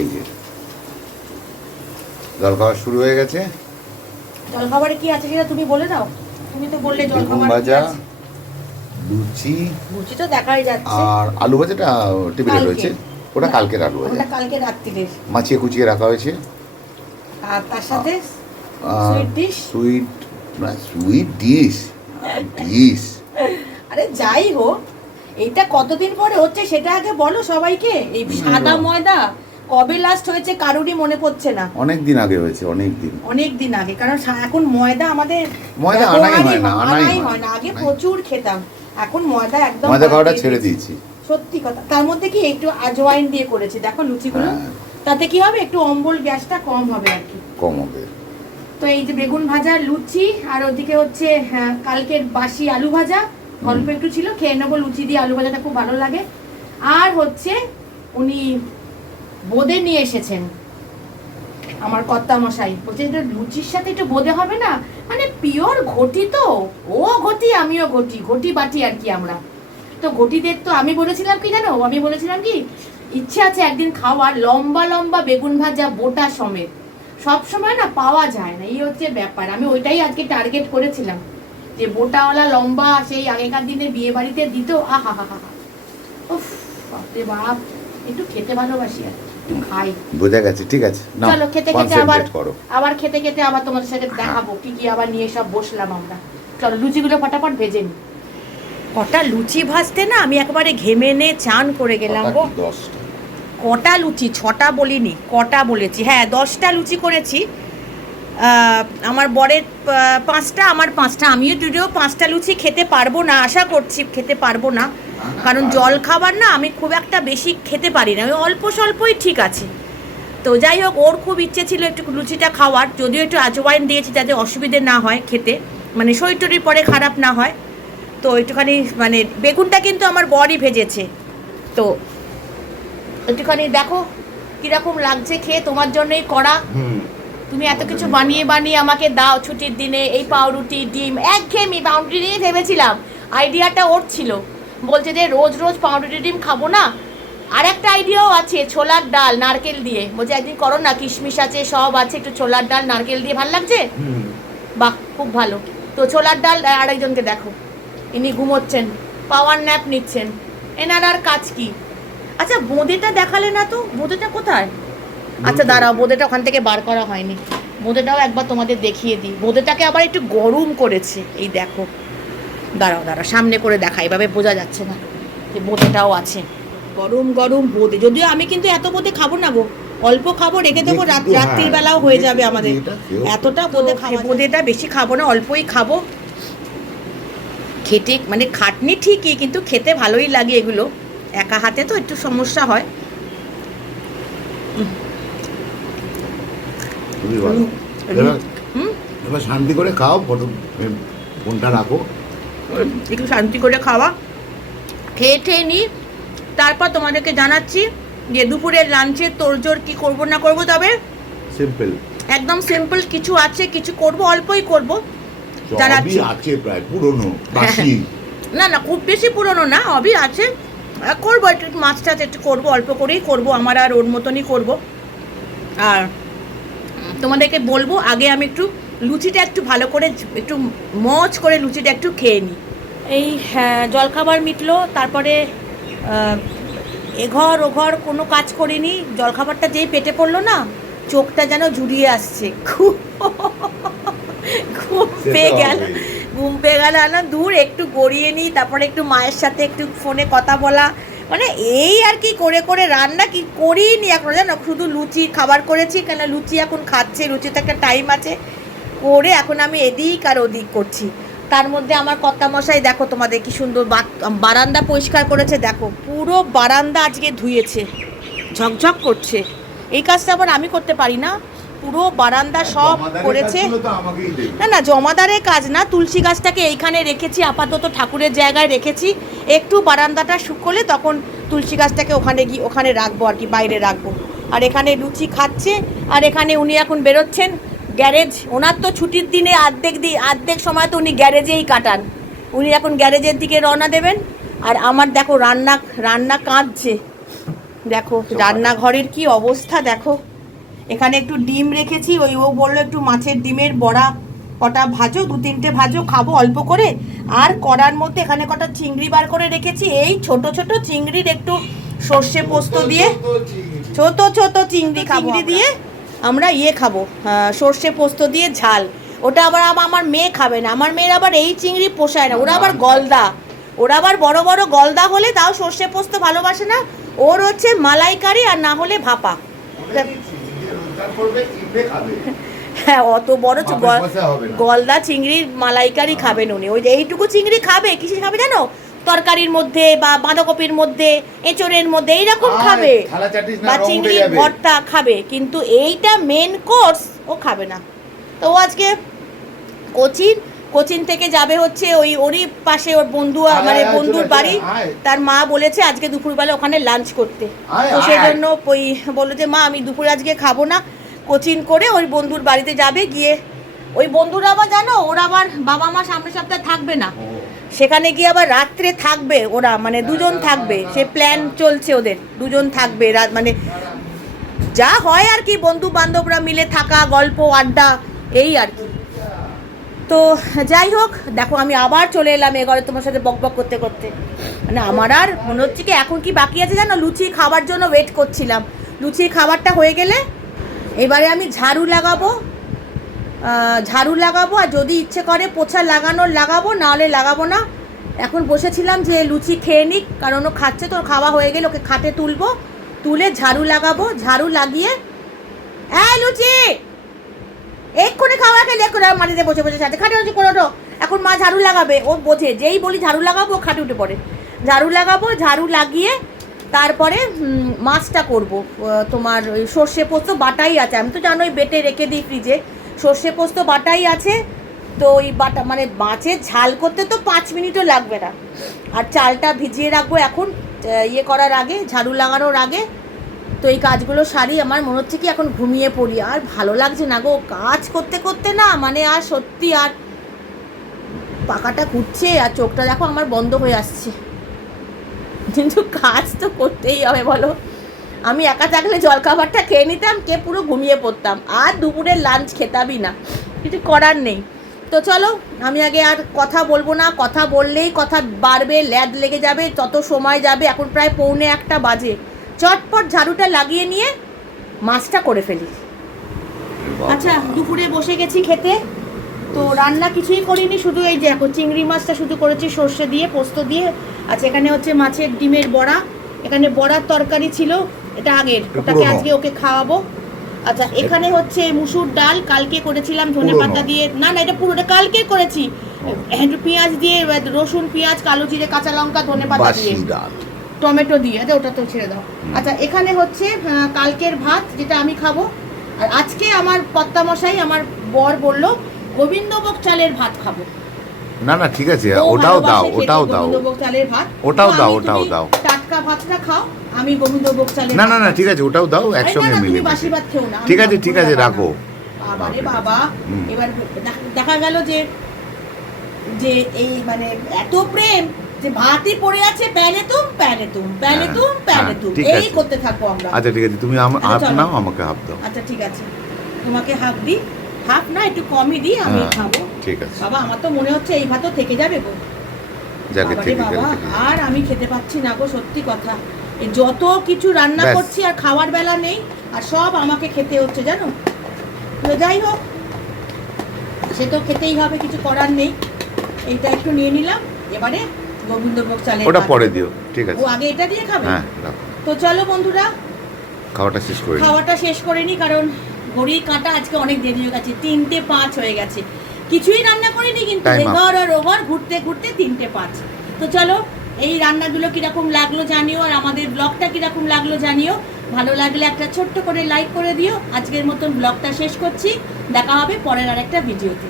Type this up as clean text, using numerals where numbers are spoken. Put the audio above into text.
এই যে জলখাবার শুরু হয়ে গেছে। জলখাবারে কি আছে সেটা তুমি বলে দাও। তুমি তো বললে জলখাবার ভাজা, লুচি, লুচি তো দেখাই যাচ্ছে, আর আলু ভাজাটা টেবিলে রয়েছে, ওটা কালকের আলু ভাজা, ওটা কালকে রাত্রিরের মাছিয়ে কুচিয়ে রাখা হয়েছে। আর তার সাথে sweet dish, sweet dish dish. আরে যাই হোক, এইটা কতদিন পরে হচ্ছে সেটা আগে বলো সবাইকে। এই সাদা ময়দা কবে লাস্ট হয়েছে কারুরই মনে পড়ছে না। অনেক দিন আগে হয়েছে, অনেক দিন আগে, কারণ এখন ময়দা আমাদের ময়দা আনাই হয় না। আগে প্রচুর খেতাম, এখন ময়দা একদম ময়দা খাওয়াটা ছেড়ে দিয়েছি। সত্যি কথা। তার মধ্যে কি একটু আজওয়াইন দিয়ে করেছি দেখো লুচিগুলো, তাতে কি হবে একটু অম্বল গ্যাসটা কম হবে আর কি, কম হবে। তো এই যে বেগুন ভাজা, লুচি, আর ওদিকে হচ্ছে কালকের বাসি আলু ভাজা অল্প একটু ছিল, খেয়ে নেবো। লুচি দিয়ে আলু ভাজাটা খুব ভালো লাগে। আর হচ্ছে উনি বোঁদে নিয়ে এসেছেন, আমার কর্তা মশাই বলছে এটা লুচির সাথে একটু বোঁদে হবে না, মানে পিওর ঘটি, তো ও ঘটি আমিও ঘটি, ঘটি বাটি আর কি আমরা। তো ঘটিদের তো আমি বলেছিলাম কি জানো, আমি বলেছিলাম কি ইচ্ছে আছে একদিন খাওয়ার, লম্বা লম্বা বেগুন ভাজা বোটা সমেত। সব সময় না পাওয়া যায় না, এই হচ্ছে ব্যাপার। আমি ওইটাই আজকে টার্গেট করেছিলাম যে বোটাওয়ালা লম্বা সেই আগেকার দিনে বিয়ে বাড়িতে দিত। আহা হা হা, উফ বাপরে বাপ, একটু খেতে ভালোবাসি আর একটু খাই। বোঝা গেছে, ঠিক আছে। চলো খেতে খেতে আবার খেতে খেতে আবার তোমাদের সাথে দেখাবো কি কি আবার নিয়ে সব বসলাম আমরা। চলো লুচিগুলো ফটাফট ভেজে নি। কটা লুচি ভাজতে না আমি একেবারে ঘেমে নে চান করে গেলাম গো। কটা লুচি, 6টা বলিনি, কটা বলেছি, হ্যাঁ 10টা লুচি করেছি। আমার বরের 5টা, আমার 5টা। আমিও যদিও 5টা লুচি খেতে পারবো না, আশা করছি খেতে পারবো না, কারণ জল খাবার না আমি খুব একটা বেশি খেতে পারি না, ওই অল্প স্বল্পই ঠিক আছে। তো যাই হোক, ওর খুব ইচ্ছে ছিল একটু লুচিটা খাওয়ার, যদিও একটু আজওয়াইন দিয়েছি যাতে অসুবিধে না হয় খেতে, মানে শরীর পরে খারাপ না হয়। তো একটুখানি মানে বেগুনটা কিন্তু আমার বরই ভেজেছে, তো একটুখানি দেখো কীরকম লাগছে খেয়ে, তোমার জন্যই করা। তুমি এত কিছু বানিয়ে বানিয়ে আমাকে দাও ছুটির দিনে, এই পাউরুটি ডিম, একঘেয়েমি পাউরুটি দিয়ে ভেবেছিলাম, আইডিয়াটা ওর ছিল, বলছে যে রোজ রোজ পাউরুটি ডিম খাবো না। আর একটা আইডিয়াও আছে, ছোলার ডাল নারকেল দিয়ে, বলছে একদিন করো না, কিশমিশ আছে সব আছে, একটু ছোলার ডাল নারকেল দিয়ে, ভালো লাগছে, বাহ খুব ভালো। তো ছোলার ডাল, আরেকজনকে দেখো ইনি ঘুমোচ্ছেন, পাওয়ার ন্যাপ নিচ্ছেন, এনার আর কাজ কি। আচ্ছা বোঁদেটা দেখালে না তো, বোঁদেটা কোথায়? আচ্ছা দাঁড়াও, বোঁদেটা ওখান থেকে বার করা হয়নি, বোঁদেটাও একবার তোমাদের দেখিয়ে দিই। বোঁদেটাকে আবার একটু গরম করেছে, এই দেখো, দাঁড়াও সামনে করে দেখা, এভাবে বোঝা যাচ্ছে না যে বোঁদেটাও আছে, গরম গরম বোঁদে। যদিও আমি কিন্তু এত বোঁদে খাবো না গো, অল্প খাবো, রেখে দেবো, রাত্রির বেলাও হয়ে যাবে আমাদের, এতটা বোঁদে খাবো, বোঁদেটা বেশি খাবো না, অল্পই খাবো। খেতে মানে খাটনি ঠিকই, কিন্তু খেতে ভালোই লাগে এগুলো, একা হাতে তো একটু সমস্যা হয়। এবার শান্তি করে খাও, ফোনটা রাখো, একটু শান্তি করে খাওয়া, খেয়ে নিই, তারপর তোমাদেরকে জানাচ্ছি যে দুপুরের লাঞ্চের তোড়জোড় কি করব না করব। তবে সিম্পল, একদম সিম্পল কিছু আছে, কিছু করব, অল্পই করব, জানাচ্ছি। আছে প্রায় পুরনো বাসি, না খুব বেশি পুরনো না, হবি আছে, করবো একটু মাছ টাছ একটু করবো, অল্প করেই করবো, আমার আর ওর মতনই করব। আর তোমাদেরকে বলবো আগে আমি একটু লুচিটা একটু ভালো করে একটু মজ করে লুচিটা একটু খেয়ে নিই। এই জলখাবার মিটলো, তারপরে এঘর ওঘর কোনো কাজ করিনি, জলখাবারটা যেই পেটে পড়লো না, চোখটা যেন জুড়িয়ে আসছে, ঘুম পেয়ে গেল না, দূর একটু গড়িয়ে নিই, তারপরে একটু মায়ের সাথে একটু ফোনে কথা বলা, মানে এই আর কি করে করে রান্না কি করিনি এখন, জানো শুধু লুচি খাবার করেছি, কেন লুচি এখন খাচ্ছে, লুচিতে একটা টাইম আছে, করে এখন আমি এদিক আর ওদিক করছি। তার মধ্যে আমার কর্তামশাই দেখো তোমাদের কি সুন্দর বারান্দা পরিষ্কার করেছে, দেখো পুরো বারান্দা আজকে ধুয়েছে, ঝকঝক করছে। এই কাজটা আবার আমি করতে পারি না, পুরো বারান্দা সব করেছে। না জমাদারের কাজ না, তুলসী গাছটাকে এইখানে রেখেছি আপাতত, ঠাকুরের জায়গায় রেখেছি, একটু বারান্দাটা শুকোলে তখন তুলসী গাছটাকে ওখানে রাখবো আর কি, বাইরে রাখবো। আর এখানে লুচি খাচ্ছে, আর এখানে উনি এখন বেরোচ্ছেন গ্যারেজ, ওনার তো ছুটির দিনে আর্ধেক সময় তো উনি গ্যারেজেই কাটান, উনি এখন গ্যারেজের দিকে রওনা দেবেন। আর আমার দেখো রান্না কাঁদছে, দেখো রান্নাঘরের কি অবস্থা দেখো। এখানে একটু ডিম রেখেছি, ও বললো একটু মাছের ডিমের বড়া কটা ভাজো, 2-3টে ভাজো, খাবো অল্প করে। আর কড়ার মধ্যে এখানে কটা চিংড়ি বার করে রেখেছি, এই ছোট ছোট চিংড়ির একটু সর্ষে পোস্ত দিয়ে, ছোট ছোট চিংড়ি দিয়ে আমরা খাবো, সর্ষে পোস্ত দিয়ে ঝাল। ওটা আবার আমার মেয়ে খাবে না, আমার মেয়ের আবার এই চিংড়ি পোষায় না, ওরা আবার গলদা, ওরা আবার বড় বড় গলদা হলে তাও সর্ষে পোস্ত ভালোবাসে না, ওর হচ্ছে মালাইকারি আর না হলে ভাপা। হ্যাঁ, অত বড় গলদা চিংড়ির মালাইকারি খাবেন উনি, ওই যে এইটুকু চিংড়ি খাবে, কিসে খাবে জানো, তরকারির মধ্যে বা বাঁধাকপির মধ্যে, এঁচড়ের মধ্যে এইরকম খাবে, বা চিংড়ির ভর্তা খাবে, কিন্তু এইটা মেন কোর্স ও খাবে না। তো ও আজকে কোচিন থেকে যাবে হচ্ছে ওরই পাশে ওর বন্ধু, মানে বন্ধুর বাড়ি, তার মা বলেছে আজকে দুপুরবেলা ওখানে লাঞ্চ করতে, তো সেই জন্য ওই বললো যে মা আমি দুপুরে আজকে খাবো না, কোচিং করে ওই বন্ধুর বাড়িতে যাবে, গিয়ে ওই বন্ধুরা আবার জানো ওরা আবার বাবা মা সামনের সপ্তাহে থাকবে না, সেখানে গিয়ে আবার রাত্রে থাকবে ওরা, মানে দুজন থাকবে, সে প্ল্যান চলছে ওদের, দুজন থাকবে রাত, মানে যা হয় আর কি, বন্ধু বান্ধবরা মিলে থাকা, গল্প আড্ডা, এই আর কি। তো যাই হোক, দেখো আমি আবার চলে এলাম এঘরে তোমার সাথে বকবক করতে করতে, মানে আমার আর মনে হচ্ছে কি এখন কি বাকি আছে জানো, লুচি খাবার জন্য ওয়েট করছিলাম, লুচির খাবারটা হয়ে গেলে এবারে আমি ঝাড়ু লাগাবো, আর যদি ইচ্ছে করে পোছা লাগাবো, নাহলে লাগাবো না। এখন বসেছিলাম যে লুচি খেয়ে নিক, কারণ ও খাচ্ছে, তো খাওয়া হয়ে গেলে ওকে খাটে তুলে ঝাড়ু লাগাবো, ঝাড়ু লাগিয়ে লুচি এক্ষুনি খাওয়া খেয়ে দেখো মাটিতে বসে সাথে খাটে হচ্ছে কোনো, এখন মা ঝাড়ু লাগাবে, ও বোঝে, যেই বলি ঝাড়ু লাগাবো খাটে উঠে পড়ে, ঝাড়ু লাগাবো, ঝাড়ু লাগিয়ে তারপরে মাছটা করব, তোমার ওই সর্ষে পোস্ত বাটাই আছে, আমি তো জানোই বেটে রেখে দিই ফ্রিজে, সর্ষে পোস্ত বাটাই আছে, তো ওই বাটা মানে মাছের ঝাল করতে তো 5 মিনিটও লাগবে না, আর চালটা ভিজিয়ে রাখবো এখন করার আগে, ঝাড়ু লাগানোর আগে। তো এই কাজগুলো সারি, আমার মনে হচ্ছে কি এখন ঘুমিয়ে পড়ি, আর ভালো লাগছে না গো, কাজ করতে করতে না মানে আর সত্যি আর পাকাটা ঘুরছে, আর চোখটা দেখো আমার বন্ধ হয়ে আসছে, কিন্তু কাজ তো করতেই হবে বলো। আমি একা থাকলে জলখাবারটা খেয়ে নিতাম, কে পুরো ঘুমিয়ে পড়তাম, আর দুপুরের লাঞ্চ খেতামই না, কিছু করার নেই। তো চলো আমি আগে আর কথা বলবো না, কথা বললেই কথা বাড়বে, ল্যাদ লেগে যাবে, তত সময় যাবে, এখন প্রায় 1:45 বাজে, চটপট ঝাড়ুটা লাগিয়ে নিয়ে মাছটা করে ফেলি। আচ্ছা, দুপুরে বসে গেছি খেতে, তো রান্না কিছুই করিনি, শুধু এই যে এখন চিংড়ি মাছটা শুধু করেছি সর্ষে দিয়ে পোস্ত দিয়ে। আচ্ছা, এখানে হচ্ছে মাছের ডিমের বড়া, এখানে বড়ার তরকারি ছিল, এটা আগের, ওটাকে আজকে ওকে খাওয়াবো। আচ্ছা, এখানে হচ্ছে মুসুর ডাল, কালকে করেছিলাম ধনেপাতা দিয়ে, না এটা পুরোটা কালকে করেছি, একটু পেঁয়াজ দিয়ে, রসুন পেঁয়াজ কালো জিরে কাঁচা লঙ্কা ধনেপাতা দিয়ে, টমেটো দিয়ে, ওটা তো ছেড়ে দাও। আচ্ছা, এখানে হচ্ছে কালকের ভাত যেটা আমি খাবো, আর আজকে আমার কর্তামশাই আমার বর বলল গোবিন্দভোগ চালের ভাত খাবো। না ঠিক আছে, ওটাও দাও, গোবিন্দভোগ চালের ভাত, ওটাও দাও, টাটকা ভাতটা খাও, আমি গোবিন্দভোগ চালের, না ঠিক আছে, ওটাও দাও, একসঙ্গে মিলে, বাসি ভাত খেও না, ঠিক আছে রাখো। বাবা এবার দেখা গেল যে এই মানে এত প্রেম যে ভাতই পড়ে আছে, প্যানে তুম এই করতে থাকবো আমরা। আচ্ছা ঠিক আছে, তুমি হাফ নাও, আমাকে হাফ দাও। আচ্ছা ঠিক আছে, তোমাকে হাফ দিই, হাফ না একটু কমই দিই, আমি খাবো। ঠিক আছে বাবা, আমার তো মনে হচ্ছে এই ভাতও থেকে যাবে গো, বাবা আর আমি খেতে পাচ্ছি না গো, সত্যি কথা, যত কিছু রান্না করছি আর খাওয়ার বেলা নেই, আর সব আমাকে খেতে হচ্ছে জানো। যাই হোক, সে তো খেতেই হবে, কিছু করার নেই। এইটা একটু নিয়ে নিলাম, এবারে গোবিন্দভোগ চালের ওটা পরে দিও, ঠিক আছে, ও আগে এটা দিয়ে খাবে। হ্যাঁ, তো চলো বন্ধুরা, খাওয়াটা শেষ করে নি, কারণ ঘড়ির কাঁটা আজকে অনেক দেরি হয়ে গেছে, 3:05 হয়ে গেছে, কিছুই রান্না করিনি, কিন্তু এঘর আর ওঘর ঘুরতে ঘুরতে 3:05। তো চলো, এই রান্নাগুলো কিরকম লাগলো জানিও, আর আমাদের ব্লগটা কিরকম লাগলো জানিও। ভালো লাগলে একটা ছোট্ট করে লাইক করে দিও। আজকের মতন ব্লগটা শেষ করছি, দেখা হবে পরের আর একটা ভিডিওতে।